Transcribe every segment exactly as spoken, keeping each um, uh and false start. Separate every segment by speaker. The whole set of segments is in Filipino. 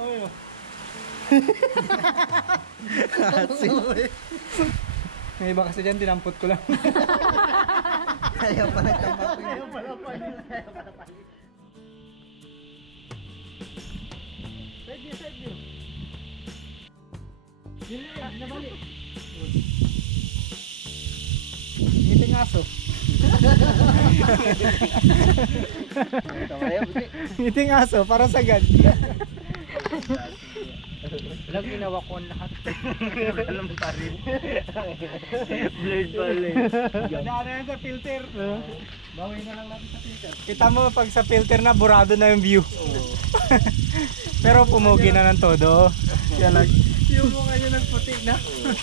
Speaker 1: Oyo. May iba kasi dyan, dinampot ko lang.
Speaker 2: Ayaw pala tambak.
Speaker 1: Ayaw pala pala.
Speaker 2: Ayaw pala pala.
Speaker 1: Side view, side view. Yun lang, nabali. Ngiting aso. Ngiting aso, para sagad.
Speaker 2: Alam, ginawa ko ang lahat. Alam pa rin.
Speaker 1: Blurred pala eh. Ano yan sa filter?
Speaker 2: Bawi na lang natin sa filter.
Speaker 1: Kita mo pag sa filter na, burado na yung view. Pero pumugi na ng todo. Kaya lang, yung mukha niya nagputi na.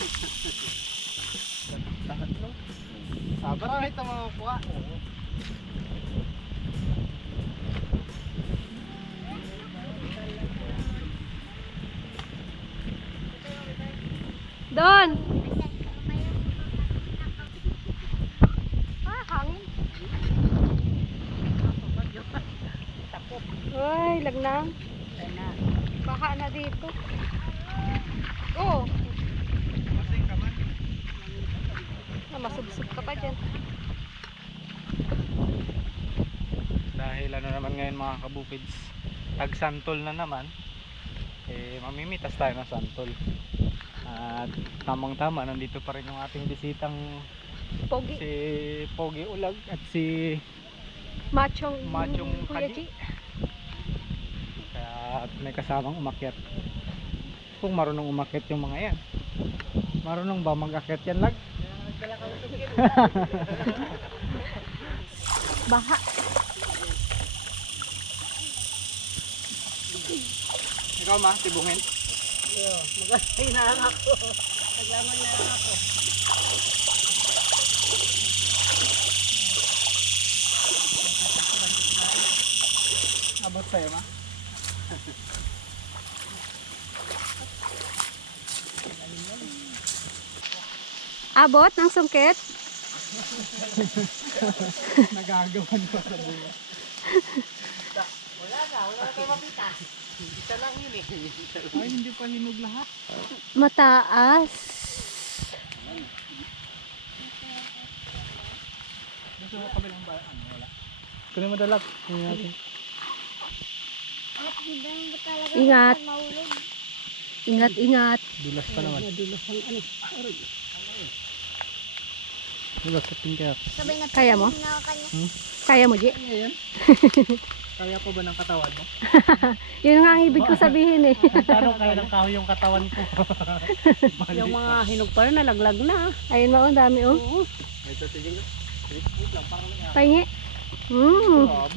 Speaker 2: Lahat no?
Speaker 1: Ah, parang ito mga kuha.
Speaker 3: Doon! Ah, hangin. Uy, lagnang. Baha na dito. Oh. Ah, masubsob ka pa dyan.
Speaker 1: Dahil ano naman ngayon mga kabukids, tag santol na naman, eh mamimitas tayo ng santol. At tamang tama, nandito pa rin yung ating bisitang
Speaker 3: Pogi.
Speaker 1: si Pogi Ulag at si
Speaker 3: Machong,
Speaker 1: Machong
Speaker 3: Kuya
Speaker 1: Kadi.
Speaker 3: G.
Speaker 1: Kaya may kasamang umakyat. Kung marunong umakyat yung mga yan. Marunong ba mag-akyat yan, Lag?
Speaker 3: Baha.
Speaker 1: Ikaw ma, tibungin.
Speaker 2: Mag-asay na lang ako. Naglaman na lang ako.
Speaker 1: Abot sa'yo ma.
Speaker 3: Abot ng sungkit.
Speaker 1: Nagagawan pa sa buwa.
Speaker 2: Wala na, wala na kayo mapita. Isa lang yun eh.
Speaker 1: Ay, hindi pa hinog lahat.
Speaker 3: Mataas.
Speaker 1: Gusto mo kabilang ba? Ano, wala. Kunin mo dalag. Kunin natin.
Speaker 3: Ingat. Ingat, ingat.
Speaker 1: Dulas pa naman.
Speaker 2: Madulas ang ano.
Speaker 1: Dulas sa tingkap.
Speaker 3: Kaya mo?
Speaker 1: Hmm?
Speaker 3: Kaya mo, G?
Speaker 1: Ngayon? Kaya ko ba ng katawan mo?
Speaker 3: Yun nga ang ibig ko sabihin eh.
Speaker 1: Paano kaya ng kahoy yung katawan ko?
Speaker 2: Yung mga hinog pa rin, nalaglag na.
Speaker 3: Ayun mo, ang dami oh.
Speaker 2: Oo.
Speaker 1: Ito, tigil ko. Wait lang, parang nangyari.
Speaker 3: Pahingi. Mmm,
Speaker 1: Grabe.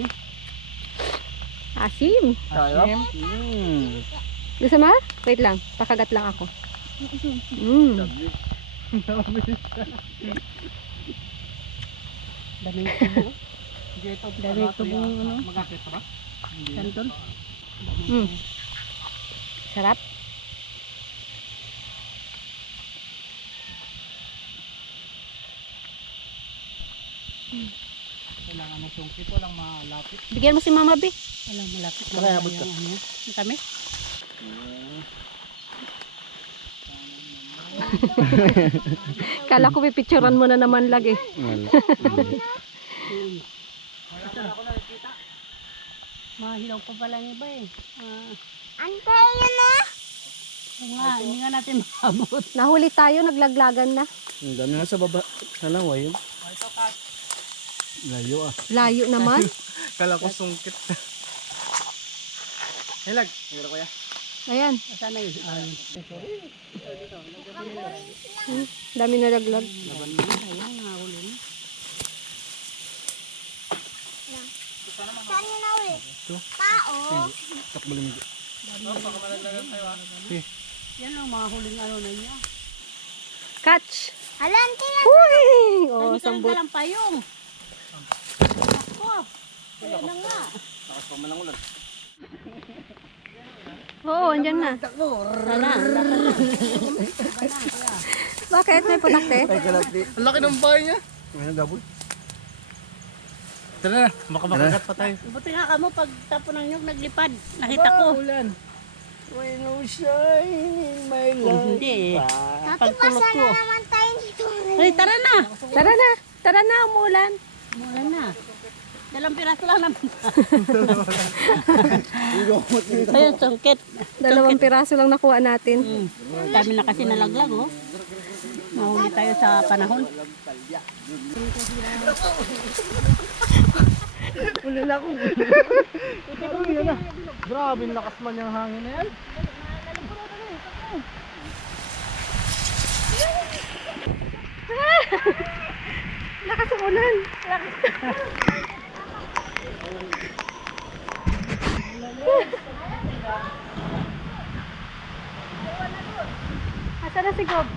Speaker 3: asim.
Speaker 1: Asim.
Speaker 2: Mm.
Speaker 3: Gusto mo? Wait lang, pakagat lang ako. Mmm.
Speaker 2: Daming tubo.
Speaker 1: Hindi ito.
Speaker 2: Dami ito bang ano?
Speaker 1: Mag-akit pa ba?
Speaker 2: Santol.
Speaker 3: Mm. Sarap.
Speaker 1: Kailangan ng sungkit. Walang malapit.
Speaker 3: Bigyan mo si Mama B.
Speaker 2: Walang malapit.
Speaker 1: Kaya abot ka.
Speaker 2: Ano? Kami?
Speaker 3: Kala ko pipicturan mo na naman lagi.
Speaker 1: Wala.
Speaker 2: Mahilaw pa pala ng iba eh. Ah,
Speaker 3: Antay yun na.
Speaker 2: oo nga, hindi nga natin maabot.
Speaker 3: Nahuli tayo, naglaglagan na.
Speaker 1: Ang dami nga sa baba. Sa laway yun. Layo ah.
Speaker 3: Layo naman.
Speaker 1: Kala ko sungkit. Hilag. Hira ko ya.
Speaker 3: Ayan,
Speaker 2: Sana yun. Ayun.
Speaker 3: hmm, dami na laglag.
Speaker 2: Laban mo. Ayun, nahuli na.
Speaker 4: Saan yun na ulit?
Speaker 1: Ito.
Speaker 4: Tao.
Speaker 1: Takbo lang medyo. Okay.
Speaker 2: Yan ang mga huling ano na niya.
Speaker 3: Catch!
Speaker 4: Alam, tira.
Speaker 3: Uy! Oh,
Speaker 2: Dami ka
Speaker 3: sambot.
Speaker 2: lang payong. Ako. Wala na nga.
Speaker 1: Takas pa malang ulan.
Speaker 3: Oo, andyan na.
Speaker 2: Wala, wala ka na.
Speaker 3: Bakit? May putakte?
Speaker 1: Ang laki ng bahay niya. Ngayon gaboy. Tara na, makabakagat pa tayo.
Speaker 2: Buti nga ka mo pag tapo ng nyug naglipad. Nakita ko.
Speaker 1: Ulan.
Speaker 2: May no shine in my life. Hindi eh.
Speaker 4: Ate,
Speaker 2: Pagkulot
Speaker 4: basa
Speaker 2: ko.
Speaker 4: na naman tayo dito.
Speaker 2: Ay, tara na.
Speaker 3: Tara na. Tara na, umulan.
Speaker 2: Mula na. Dalang piraso lang naman. Ayun, sungkit.
Speaker 3: Dalawang piraso lang nakuha natin.
Speaker 2: Hmm. Dami na kasi nalaglag, oh. Nahuli tayo sa panahon.
Speaker 1: Grabe, lakas man yung hangin na yan.
Speaker 3: Lakas ng ulan. Asa na si Gob?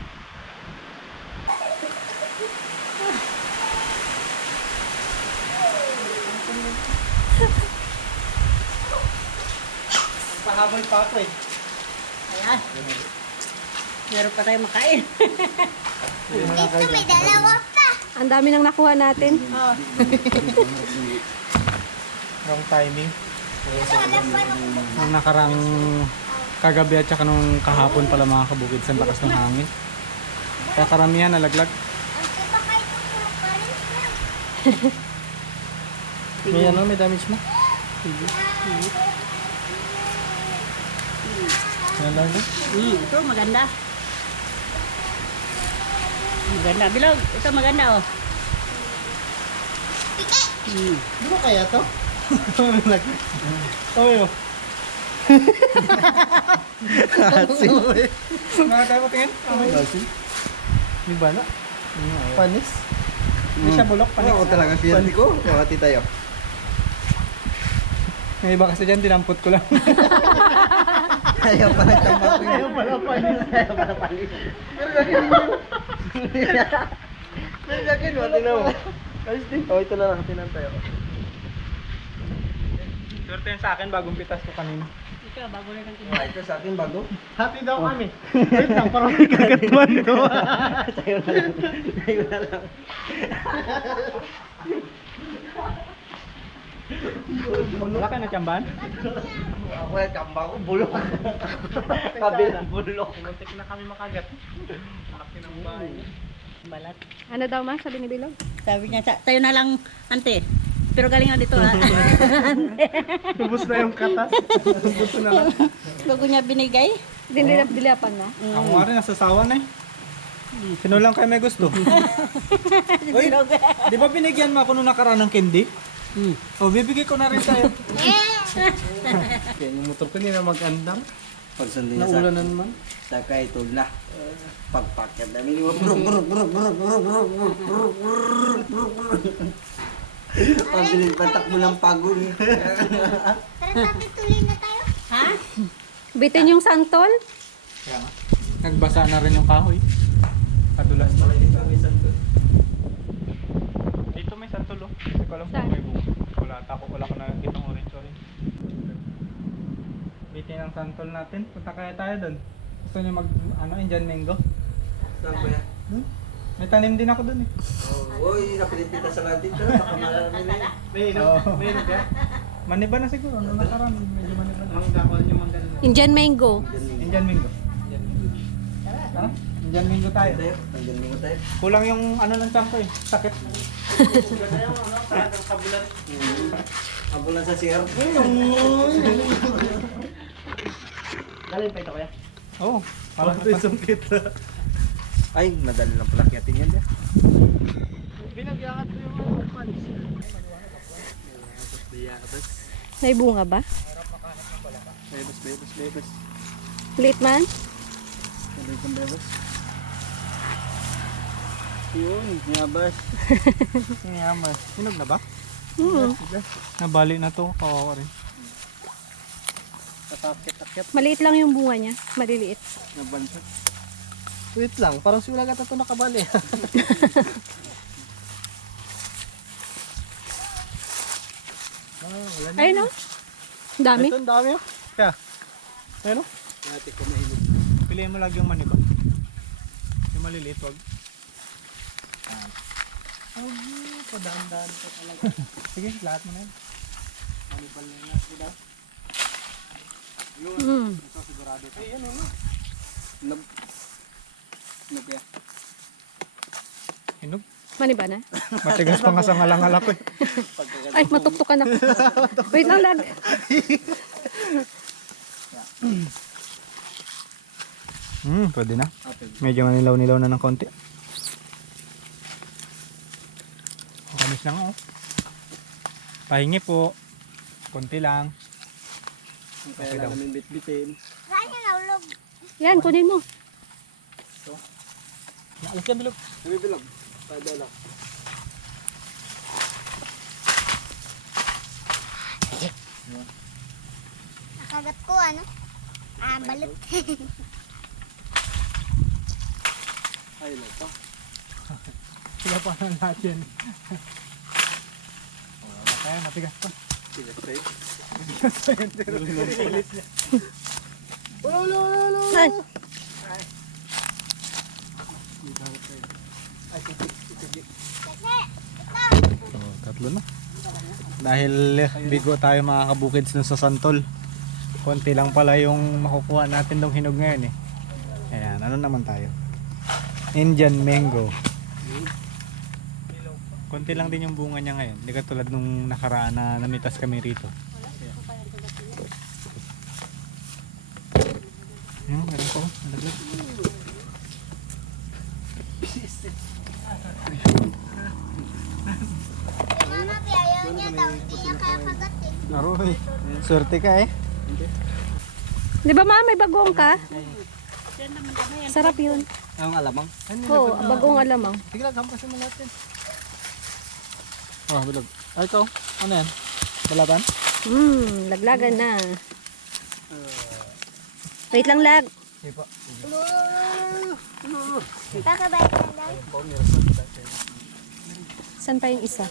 Speaker 1: Pahabol pa ako eh.
Speaker 2: Ayan. Meron pa tayong makain.
Speaker 4: Dito may dalawa pa.
Speaker 3: Ang dami nang nakuha natin.
Speaker 2: Oh.
Speaker 1: Wrong timing.
Speaker 4: Alam ba na kung
Speaker 1: Nung nakarang kagabi at saka nung kahapon pala mga kabukid sa lakas ng hangin. Kaya karamihan nalaglag.
Speaker 4: ang kita kayo tulog pa rin siya.
Speaker 1: May ano, may damage mo? Nalaglag?
Speaker 2: Hmm, ito maganda. Maganda. Bilog, ito maganda, oh. Hmm.
Speaker 1: Di ba kaya to? Nalaglag. Oo yun. Kasi. Mga tayo patingin? Kasi. Di ba na? Panis? Hindi siya bulok, panis.
Speaker 5: Oo, talaga swerte ko. Kawati tayo.
Speaker 1: May iba kasi dyan, dinampot ko lang.
Speaker 5: Ayaw pala tambak.
Speaker 1: Ayaw pala panis.
Speaker 5: Ayaw pala palis. Pero gakin mo. Pero gakin mo. Tingnan mo. Ayos din. Oh, ito na lang. Tinan tayo.
Speaker 1: Swerte yun sa akin, bagong pitas ko kanina.
Speaker 2: Ito, bago na ng
Speaker 5: Ah, ito sa akin bago.
Speaker 1: Happy daw kami. Wait lang, parang may kagatuan to.
Speaker 5: Tayo na lang. Tayo na lang.
Speaker 1: Wala ka na tiyamban?
Speaker 5: Ako yung kamba ko. Bulok. Kabilang bulok.
Speaker 1: Muntik na kami makagat. Laki ng bahay.
Speaker 2: balat.
Speaker 3: Ano daw ma? Sabi ni Bilog?
Speaker 2: Sabi niya, "Sa- tayo na lang, ante. Pero galing nga dito, ha?
Speaker 1: Ubus na yung katas. Ubus na lang.
Speaker 2: Bago niya binigay.
Speaker 3: Dinilap dilapan na.
Speaker 1: Ako nga rin, nasasawa na eh. Sino lang kayo may gusto? Uy, di ba binigyan mo ako nung nakaraan ng candy?
Speaker 2: Hmm.
Speaker 1: O, bibigay ko na rin sa'yo.
Speaker 5: Kaya yung motor ko hindi na mag-andam. Pag sandi na sa
Speaker 1: Naulan na naman.
Speaker 5: sakay ito na. Pagpakyat namin yung bruk bruk bruk bruk bruk bruk bruk bruk bruk bruk bruk. Pabilis patak mo ng pagod.
Speaker 4: Tara, tati, tuloy na tayo.
Speaker 2: Ha?
Speaker 3: Bitin yung santol.
Speaker 1: Kaya nga. Nagbasa na rin yung kahoy. Kadulas pala yung kahoy santol. Dito may santol oh. Hindi ko alam kung may bunga. Wala ako, wala ko nakikita ng orange orange. Bitin ang santol natin. Punta kaya tayo doon. Gusto niyo mag, ano, Indian mango?
Speaker 5: Saan ba yan?
Speaker 1: Hmm? May tanim din ako doon eh.
Speaker 5: Oh, uy, napilit kita sa lahat dito. Baka marami na yun.
Speaker 1: May inom? May inom kaya? Maniba na siguro. Ano nakaraan? Medyo maniba na. Mangga ko yung mangga na.
Speaker 3: Indian mango.
Speaker 1: Indian mango. Tara, Indian mango tayo.
Speaker 5: Tayo, tanggalin mo tayo.
Speaker 1: Kulang yung ano ng tiyan ko eh. Sakit.
Speaker 5: Ambulan sa C R. Galing pa ito kaya?
Speaker 1: Oo. Oh, parang ito isang kita.
Speaker 5: Ay, madali lang pala kiyatin yan.
Speaker 1: Binagyangat ko yung ano, panis.
Speaker 3: May bunga ba?
Speaker 5: Bebas, bebas, bebas.
Speaker 3: Liit man?
Speaker 5: Bebas, bebas. Yun, niyabas.
Speaker 1: Sinyamas. Sinog na ba?
Speaker 3: Hmm.
Speaker 1: Nabali na to. Kawawa rin.
Speaker 5: Tatakit-takit.
Speaker 3: Maliit lang yung bunga niya. Maliliit.
Speaker 5: Nabansa. Wait lang, parang si wala ka ito nakabali.
Speaker 3: Ayun o. Dami.
Speaker 1: Ito, ang dami oh. Kaya. Ayun oh.
Speaker 5: Natin ko mainit.
Speaker 1: Piliin mo lang yung maniba. Yung maliliit wag.
Speaker 5: Oh, padaan-daan ko talaga.
Speaker 1: Sige, lahat mo na yun.
Speaker 5: Manibal na yung nasi daw.
Speaker 3: Mm.
Speaker 1: Ito sigurado ito.
Speaker 5: Ay, ano na. Nab... Nab ya.
Speaker 1: Hinog.
Speaker 3: Maniba na?
Speaker 1: Matigas pa nga sa ngalangal ako eh.
Speaker 3: Ay, matuktukan ako. Wait lang, lag.
Speaker 1: Hmm, pwede na. Medyo manilaw-nilaw na ng konti. Kamis lang oh. Pahingi po. Konti lang.
Speaker 5: Kaya lang namin bit-bitin.
Speaker 4: Saan yung naulog?
Speaker 3: Yan, kunin mo.
Speaker 1: Naalis yan bilog.
Speaker 5: Nabibilog. Padala.
Speaker 4: Nakagat ko ano? Ah, balot.
Speaker 5: Ay, lang pa.
Speaker 1: Sila pa na natin. Oh, wala tayo, matigas pa.
Speaker 5: Sige, stay.
Speaker 3: Ay,
Speaker 1: Oh, tatlo na. Dahil bigo tayo mga kabukids dun sa Santol. Konti lang pala yung makukuha natin dong hinog ngayon eh. Ayan, ano naman tayo? Indian mango. Konti lang din yung bunga niya ngayon. Hindi katulad nung nakaraan na namitas kami rito. Ayan, meron ko. Nalaglag.
Speaker 4: Si Mama, ayaw niya daw. Hindi niya kaya kagat eh.
Speaker 1: Aroy, swerte ka eh.
Speaker 3: di ba ma, may bagong ka? Sarap yun.
Speaker 5: Ang alamang.
Speaker 3: Oo, bagong alamang.
Speaker 1: Sige lang, hampasin mo natin. Oh, bilog. Ay, ikaw. Ano yan? Balaban?
Speaker 3: Hmm, laglagan na. Wait lang, lag.
Speaker 1: Sige po.
Speaker 4: Kakabait na daw.
Speaker 3: Saan pa yung isa?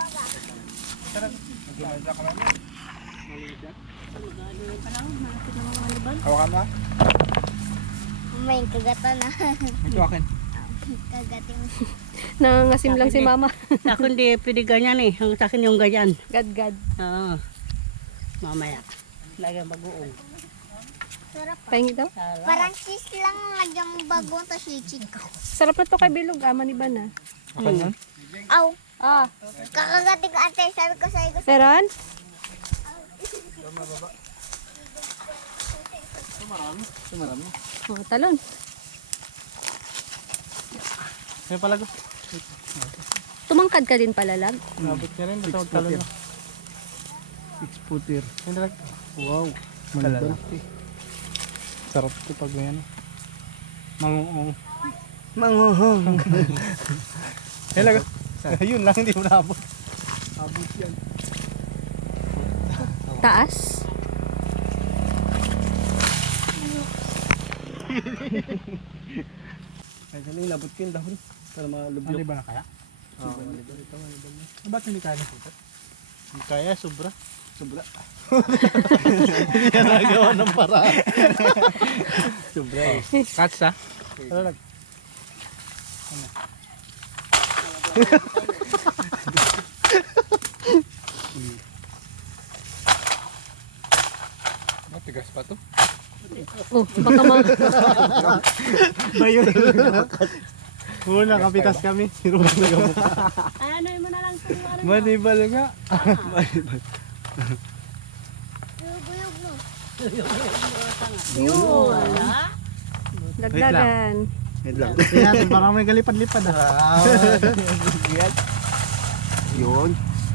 Speaker 1: Hawakan mo ah.
Speaker 4: May kagatan na.
Speaker 1: Ito akin.
Speaker 4: Kagatin mo.
Speaker 3: Nangangasim lang si mama.
Speaker 2: Sa akin di pwede ganyan eh. Ang sa akin yung ganyan.
Speaker 3: Gad-gad.
Speaker 2: Oo. Mamaya. Lagyan bagoong.
Speaker 4: Sarap pa.
Speaker 3: Pahingi daw.
Speaker 2: Sarap.
Speaker 4: Parang sis lang lagyang bagong tas lichig ko.
Speaker 3: Sarap na to kay Bilog, ah, maniba na.
Speaker 1: Akin yan?
Speaker 4: Aw,
Speaker 3: Ah,
Speaker 4: kakagatin ko ate. Sabi ko sa'yo gusto.
Speaker 3: meron?
Speaker 5: Ito marami.
Speaker 3: Oh, talon.
Speaker 1: May palago.
Speaker 3: Tumangkad ka din pala, lag.
Speaker 1: Nabot niya rin. Ito magtalon na.
Speaker 5: Six footer.
Speaker 1: Hindi lang.
Speaker 5: Wow.
Speaker 1: Kalalaki. Sarap ito pag may ano. Manguong.
Speaker 5: Manguhong.
Speaker 1: Yan lang. Yun lang, hindi mo naabot.
Speaker 5: Abot yan.
Speaker 3: Taas.
Speaker 5: Ay, saling labot ko yung dahon. Para malublok.
Speaker 1: Hindi ba na kaya?
Speaker 5: Oo.
Speaker 1: Ah, ba't hindi kaya nito? Hindi kaya, sobra.
Speaker 5: Sobra.
Speaker 1: Hindi ka nagawa ng paraan.
Speaker 5: Sobra eh.
Speaker 1: Cuts ah. Ano lang? Matigas pa to.
Speaker 3: Oh, baka ma...
Speaker 1: Bayo. Una, kapitas kami. Hirap na gamukha.
Speaker 2: Ano mo na lang kung ano.
Speaker 1: Manibal nga.
Speaker 4: Buyog mo.
Speaker 3: Yun. Laglagan.
Speaker 5: Wait lang.
Speaker 1: Yan, baka may galipad-lipad ah.
Speaker 5: Yan. Yun.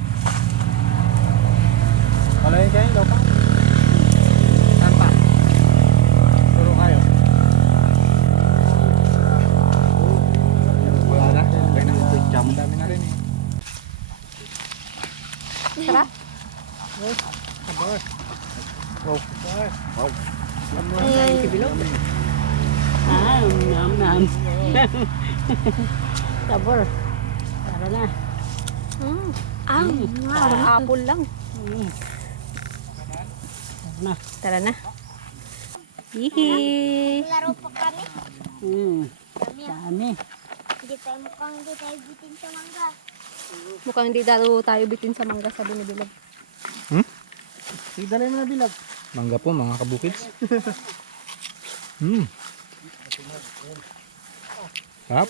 Speaker 1: Wala yun kayo, daw pa. Saan pa? Turo kayo. Wala na. Okay na. Ang dami na rin eh.
Speaker 3: Sarap?
Speaker 1: Sabor.
Speaker 5: Wow. Wow.
Speaker 2: Ah, nam nam. Sabor. Tara na.
Speaker 3: Mm. Ang, parang apple lang.
Speaker 2: Mm. Tara na.
Speaker 3: Tara na. Hihi.
Speaker 4: Laro pa kami.
Speaker 2: Mm.
Speaker 4: Kami ah.
Speaker 2: Dami.
Speaker 4: Hindi tayo mukhang hindi tayo bitin sa mangga.
Speaker 3: Mukhang hindi daw tayo bitin sa mangga, sabi ni Bilog.
Speaker 1: Hmm?
Speaker 5: Sige, dalhin mo na bilag.
Speaker 1: Mangga po mga kabukids. Hmm. Sarap.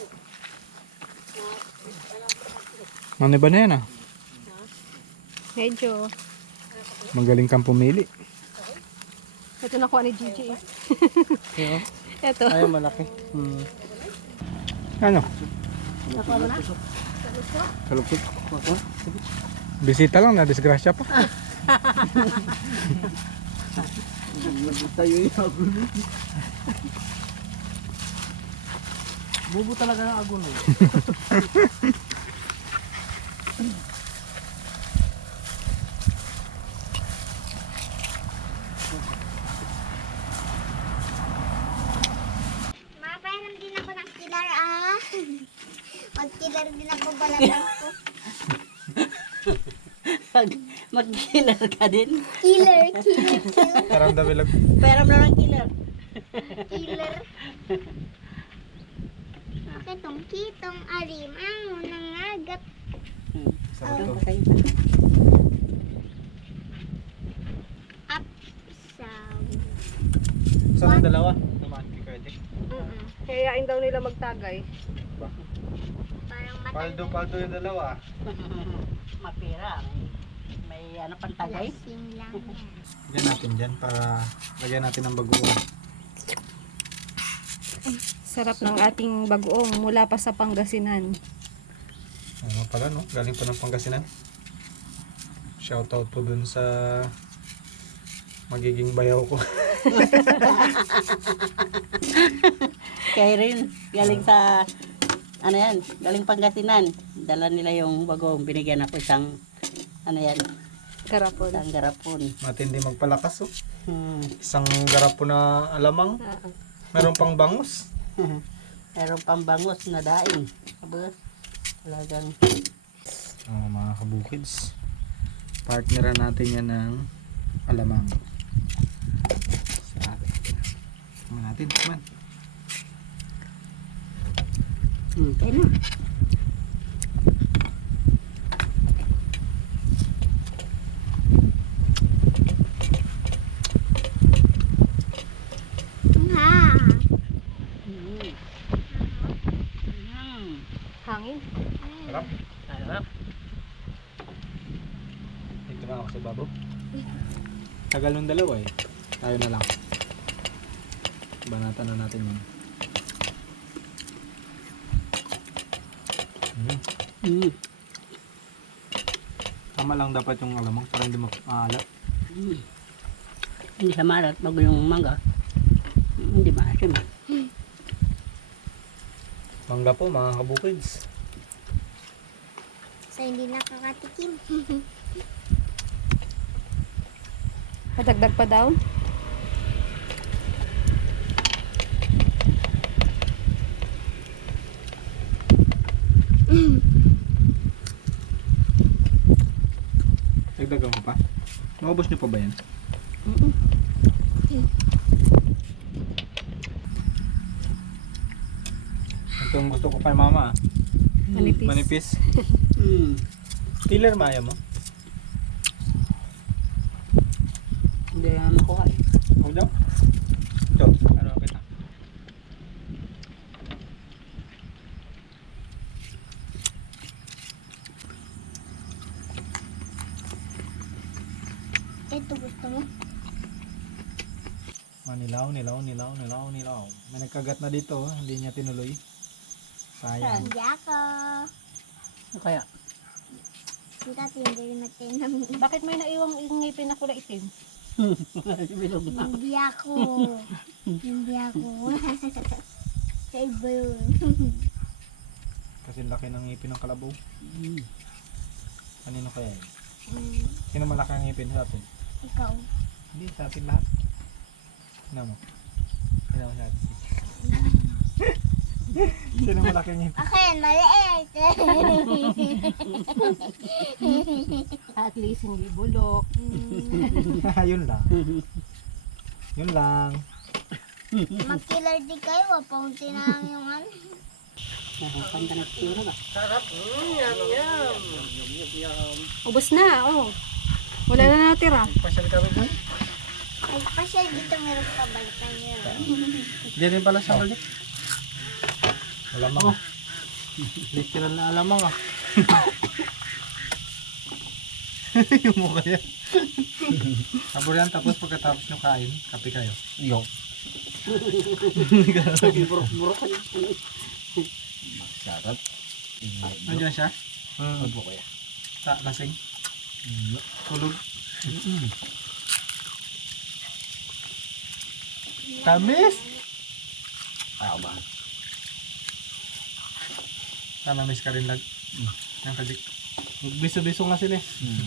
Speaker 1: Ano ba na yan ah?
Speaker 3: Medyo.
Speaker 1: Magaling kang pumili.
Speaker 3: Ito nakuha ni Gigi eh. Ito.
Speaker 1: Ay, malaki. Hmm. Ano?
Speaker 2: Nakuha mo na?
Speaker 1: Kalupit. Bisita lang na disgrasya pa.
Speaker 5: Tayo yung agulo.
Speaker 2: Bubo talaga ng agulo.
Speaker 4: Mapairam din ako ng killer ah. Mag-killer din ako balabang ko.
Speaker 2: Mag-killer ka din.
Speaker 4: Killer, killer, killer,
Speaker 1: Parang dabilag.
Speaker 2: Pera mo na ng killer.
Speaker 4: killer. Kitong-kitong arim ang nangagat.
Speaker 1: Sarap to.
Speaker 4: Up sound.
Speaker 1: Saan ang dalawa? Naman kay Kajik.
Speaker 4: Mm-mm.
Speaker 3: Kayain daw nila magtagay.
Speaker 4: Parang mata.
Speaker 1: Paldo-paldo yung dalawa.
Speaker 2: Mapira. May, may ano pantagay.
Speaker 4: Lasing lang yan.
Speaker 1: Lagyan natin dyan para lagyan natin ng bagoong.
Speaker 3: Sarap ng ating bagoong mula pa sa Pangasinan.
Speaker 1: Ano pala no? Galing po ng Pangasinan. Shoutout po dun sa magiging bayaw ko.
Speaker 2: Kaya rin, galing sa, ano yan, galing Pangasinan. Dala nila yung bagong, binigyan ako isang, ano yan,
Speaker 3: Garapon.
Speaker 2: isang garapon.
Speaker 1: Matindi magpalakas oh.
Speaker 2: Hmm.
Speaker 1: Isang garapon na alamang.
Speaker 3: Ah,
Speaker 1: Meron pang bangus.
Speaker 2: Meron pang bangus na daing. Aba, talagang,
Speaker 1: Oh, mga kabukids. Partneran natin yan ng alamang. Sa atin. Tingnan natin. Tingnan.
Speaker 2: hmm, kaya na.
Speaker 4: Ha.
Speaker 2: Hmm. Hmm.
Speaker 3: hangin.
Speaker 1: Sarap.
Speaker 2: Sarap.
Speaker 1: Dito na ako sa babaw. Tagal nung dalawa eh. Tayo na lang. Banatan na natin yun. Mm.
Speaker 2: Hmm.
Speaker 1: Tama lang dapat yung alamang para hindi maalat.
Speaker 2: Hmm. Hindi siya malat bago yung mangga. Hindi maasim.
Speaker 1: Mangga po mga kabukids.
Speaker 4: So, hindi nakakatikim.
Speaker 3: Padagdag pa daw.
Speaker 1: Dagdagan ko pa. Maubos nyo pa ba yan? Ito ang gusto ko kay mama. ah.
Speaker 3: Manipis.
Speaker 1: Manipis.
Speaker 2: Hmm.
Speaker 1: Killer maya mo.
Speaker 2: Hindi na makuha eh.
Speaker 1: Huwag daw. Ito. Ano kita?
Speaker 4: Ito gusto mo?
Speaker 1: Manilaw, nilaw, nilaw, nilaw, nilaw. May nagkagat na dito. oh. Hindi niya tinuloy. Sayang.
Speaker 4: Hindi ako.
Speaker 2: Ano kaya?
Speaker 4: Si tati hindi rin nagtinam.
Speaker 3: Bakit may naiwang ngipin na kulay itim?
Speaker 2: Bilog na.
Speaker 4: Hindi ako. Hindi ako. Sa iba yun.
Speaker 1: Kasi laki ng ngipin ng kalabaw.
Speaker 2: Hmm.
Speaker 1: Kanino kaya yun?
Speaker 4: Mm,
Speaker 1: Sino malaki ang ngipin sa atin?
Speaker 4: ikaw.
Speaker 1: Hindi, sa atin lahat. Sino mo? Sino mo sa atin? Sino malaki ang ngipin?
Speaker 4: Akin, maliit.
Speaker 3: At least hindi bulok.
Speaker 1: Yun lang. Yun lang.
Speaker 4: Mag-killer di kayo. Paunti na lang yung ano.
Speaker 2: Nakakanta na tira ba?
Speaker 3: Ubus na, oh. Wala na natira.
Speaker 1: Pasyal kami doon.
Speaker 4: Magpa-share dito, meron pa balikan niyo.
Speaker 1: Diyan din pala sa ulit. Alamang. Oh. Literal na alamang ah. Yung mukha yan. Sabor yan, tapos pagkatapos nyo kain, kape kayo. Yo.
Speaker 2: Buruk-buruk.
Speaker 5: Sarap.
Speaker 1: Nandiyan siya?
Speaker 5: Ano po kaya?
Speaker 1: Ta, lasing. Tulog. Tamis!
Speaker 5: Ayaw ba?
Speaker 1: Tama, miss ka rin lag. Yan kadik. Biso-biso nga sila eh.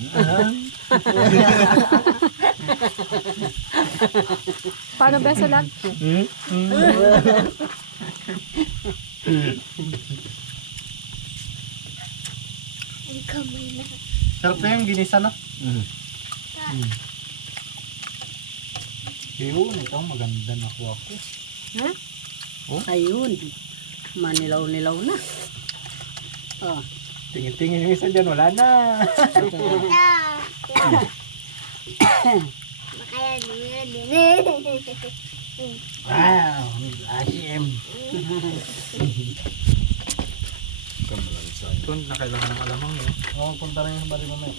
Speaker 3: Paano beso lang?
Speaker 4: Ang kamay na.
Speaker 1: Sarap na yung ginisa no?
Speaker 5: Mm.
Speaker 1: Yun, ito maganda na kuha ko.
Speaker 2: Ayun. Manilaw-nilaw na. Oh.
Speaker 1: Tingin-tingin yung isa dyan, wala na.
Speaker 4: Ah. Makaya meron din.
Speaker 1: Wow, asim. Ito, na kailangan ng alamang yun. Oo, punta rin yung bari mamaya.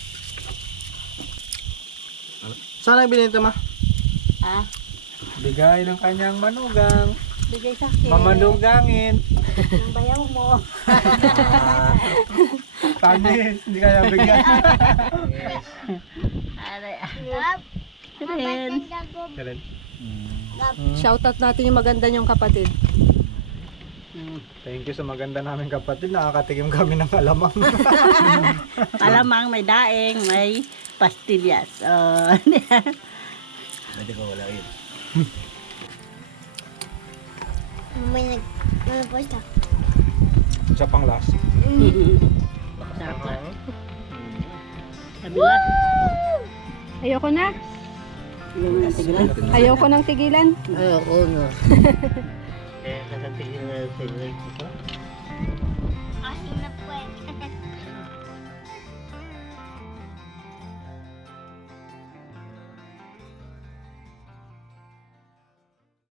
Speaker 1: Saan ay binenta ma?
Speaker 2: Ah,
Speaker 1: Bigay ng kanyang manugang.
Speaker 2: bigay sa akin.
Speaker 1: Mamanugangin.
Speaker 2: Ng bayaw mo.
Speaker 1: Tamis, hindi kaya bigyan.
Speaker 2: Aray.
Speaker 4: Gab.
Speaker 2: Ren.
Speaker 1: Karen.
Speaker 3: Shoutout natin yung maganda niyong kapatid.
Speaker 1: Thank you sa maganda namin kapatid. Nakakatikim kami ng alamang.
Speaker 2: Alamang may daing, may pastillas. Oh.
Speaker 5: Pwede ko wala yun.
Speaker 4: May nag... Ano po siya?
Speaker 1: Isa pang last.
Speaker 2: Sarap na. Sabi na.
Speaker 3: Ayoko na.
Speaker 2: Yung natigilan.
Speaker 3: Ayoko nang tigilan.
Speaker 2: Ayoko na. Eh, natigilan na tigilan ko.